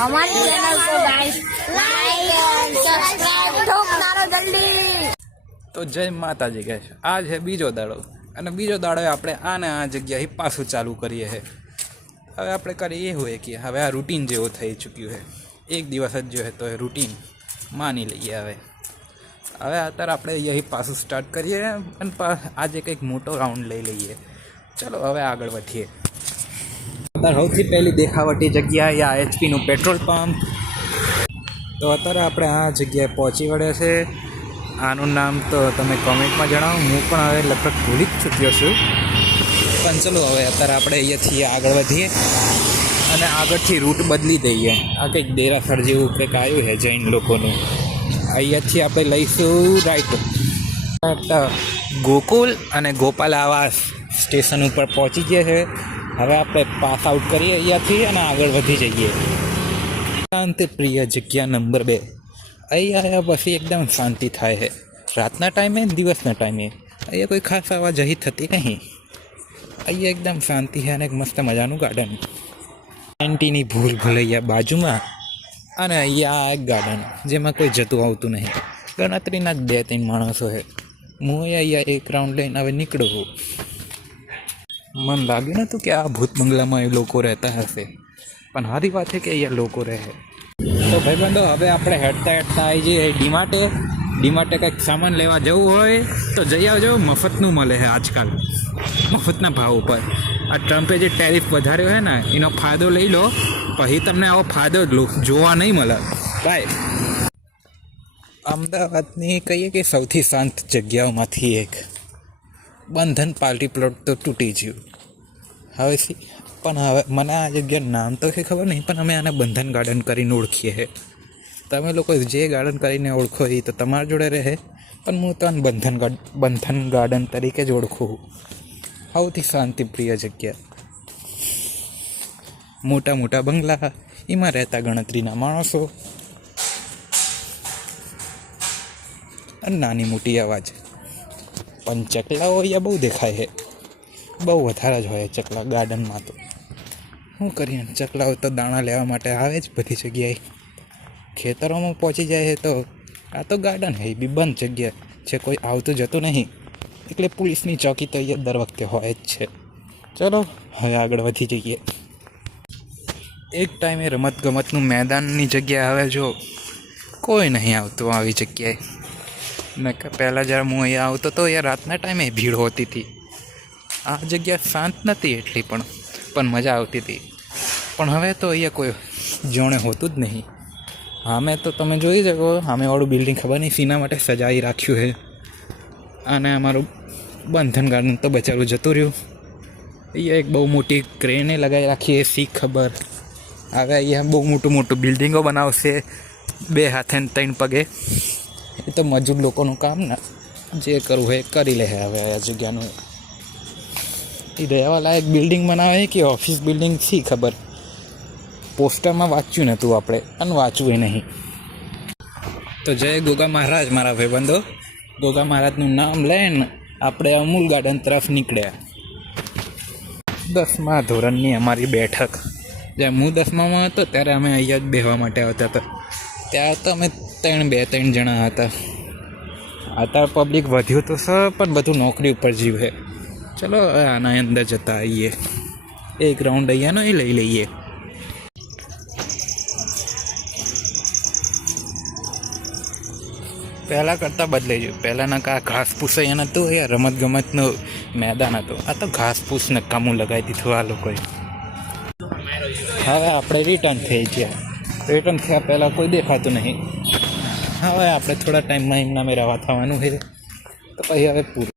हमारी चैनल को guys like and subscribe ठोकनारो जल्दी। तो जय माताजी गाइस, आज है बीजो दाड़ो અને બીજો દાડો આપણે આને આ જગ્યાએ પાછું ચાલુ કરીએ છે। હવે આપણે કરીએ એવું કે હવે આ રૂટીન જેવો થઈ ચૂક્યું છે, એક દિવસ જ જો છે તો એ રૂટીન માની લઈએ। હવે અત્યારે આપણે અહીં પાછું સ્ટાર્ટ કરીએ અને આજે કંઈક મોટો રાઉન્ડ લઈ લઈએ। ચલો હવે આગળ વધીએ। અત્યારે સૌથી પહેલી દેખાવટી જગ્યા આ એચપીનું પેટ્રોલ પંપ। તો અત્યારે આપણે આ જગ્યાએ પહોંચી વળ્યા છે। આનું નામ તો તમે કોમેન્ટમાં જણાવો, હું પણ હવે લગભગ ભૂલી જ ચૂક્યો છું। પણ ચલો હવે અત્યારે આપણે અહીંયાથી આગળ વધીએ અને આગળથી રૂટ બદલી દઈએ। આ કંઈક દેરાસર જેવું કંઈક આવ્યું છે જૈન લોકોનું। અહીંયાથી આપણે લઈશું રાઈટ। ગોકુલ અને ગોપાલ આવાસ સ્ટેશન ઉપર પહોંચી ગયા છે। હવે આપણે પાસ આઉટ કરીએ અહીંયાથી અને આગળ વધી જઈએ। શાંતિ પ્રિય જગ્યા નંબર 2। અહીં આવ્યા પછી એકદમ શાંતિ થાય છે, રાતના ટાઈમે દિવસના ટાઈમે। અહીંયા કોઈ ખાસ આવાજાહી થતી નહીં। અહીંયા એકદમ શાંતિ છે અને એક મસ્ત મજાનું ગાર્ડન, એન્ટીની ભૂલ ભૂલૈયા બાજુમાં અને અહીંયા એક ગાર્ડન જેમાં કોઈ જતું આવતું નહીં। ગણતરીના જ 2-3 માણસો છે। હું અહીંયા એક રાઉન્ડ લઈને હવે નીકળું। મન લાગ્યું નહોતું કે આ ભૂત બંગલામાં એ લોકો રહેતા હશે, પણ સારી વાત છે કે અહીંયા લોકો રહે। તો ભાઈબંધો હવે આપણે હેડતા આવી જઈએ ડીમાર્ટે કંઈક સામાન લેવા જવું હોય તો જઈ આવજો, મફતનું મળે છે આજકાલ, મફતના ભાવ ઉપર। આ ટ્રમ્પે જે ટેરિફ વધાર્યો છે ને એનો ફાયદો લઈ લો, પછી તમને આવો ફાયદો જોવા નહીં મળે। બાય। અમદાવાદની કહીએ કે સૌથી શાંત જગ્યાઓમાંથી એક। બંધન પાર્ટી પ્લોટ તો તૂટી ગયું હવે, પણ હવે મને આ જગ્યાનું નામ તો છે ખબર નહીં, પણ અમે આને બંધન ગાર્ડન કરીને ઓળખીએ છીએ। તમે લોકો જે ગાર્ડન કરીને ઓળખો એ તો તમારા જોડે રહે, પણ હું તો આને બંધન ગાર્ડન તરીકે જ ઓળખું। સૌથી શાંતિપ્રિય જગ્યા, મોટા મોટા બંગલા, એમાં રહેતા ગણતરીના માણસો અને નાની મોટી અવાજ। પણ ચકલાઓ અહીંયા બહુ દેખાય છે, બહુ વધારે જ હોય ચકલા ગાર્ડનમાં। તો શું કરીએ, ચકલાઓ તો દાણા લેવા માટે આવે જ બધી જગ્યાએ। ખેતરોમાં પહોંચી જાય છે તો આ તો ગાર્ડન છે, એ બી બંધ જગ્યા છે, કોઈ આવતું જતું નહીં, એટલે પોલીસની ચોકી તો અહીંયા દર વખતે હોય જ છે। ચલો હવે આગળ વધી જઈએ। એક ટાઈમે રમતગમતનું મેદાનની જગ્યા હવે જો કોઈ નહીં આવતું આવી જગ્યાએ। ને કે પહેલાં જ્યારે હું અહીંયા આવતો તો અહીંયા રાતના ટાઈમે ભીડ હોતી હતી। આ જગ્યા શાંત નથી એટલી, પણ મજા આવતી હતી। પણ હવે તો અહીંયા કોઈ જોણે હોતું જ નહીં। સામે તો તમે જોઈ શકો, સામેવાળું બિલ્ડિંગ ખબર નહીં શીના માટે સજાવી રાખ્યું છે, અને અમારું બંધન ગાર્ડન તો બચારું જતું રહ્યું। અહીંયા એક બહુ મોટી ક્રેને લગાવી રાખી છે, શી ખબર હવે અહીંયા બહુ મોટું બિલ્ડિંગો બનાવશે 2 હાથે ને 3 પગે। એ તો મજૂર લોકોનું કામ ને, જે કરવું હોય એ કરી લે। હવે આ જગ્યાનું એ રહેવા લાયક બિલ્ડિંગ બનાવે કે ઓફિસ બિલ્ડિંગ શી ખબર, પોસ્ટરમાં વાંચ્યું નહોતું આપણે અને વાંચવું નહીં। તો જય ગોગા મહારાજ મારા ભાઈબંધો। ગોગા મહારાજનું નામ લઈને આપણે અમૂલ ગાર્ડન તરફ નીકળ્યા। 10મા ધોરણની અમારી બેઠક, જ્યારે હું 10મામાં હતો ત્યારે અમે અહીંયા જ બેસવા માટે આવતા હતા। ત્યાં તો અમે 2-3 જણા હતા। અત્યારે પબ્લિક વધ્યું તો સર, પણ બધું નોકરી ઉપર જીવે। ચલો આના અંદર જતા આવીએ, એક રાઉન્ડ અહીંયાનો એ લઈ લઈએ। પહેલાં કરતાં બદલાઈ ગયું। પહેલાંના કા ઘાસ ફૂસ અહીંયા નહોતું, એ રમતગમતનું મેદાન હતું। આ તો ઘાસ ફૂસ નકામું લગાવી દીધું આ લોકોએ। હવે આપણે રિટર્ન થઈ ગયા। રિટર્ન થયા પહેલાં કોઈ દેખાતું નહીં। હવે આપણે થોડા ટાઈમમાં એમના મેં રવા થવાનું છે, તો પછી હવે પૂરું।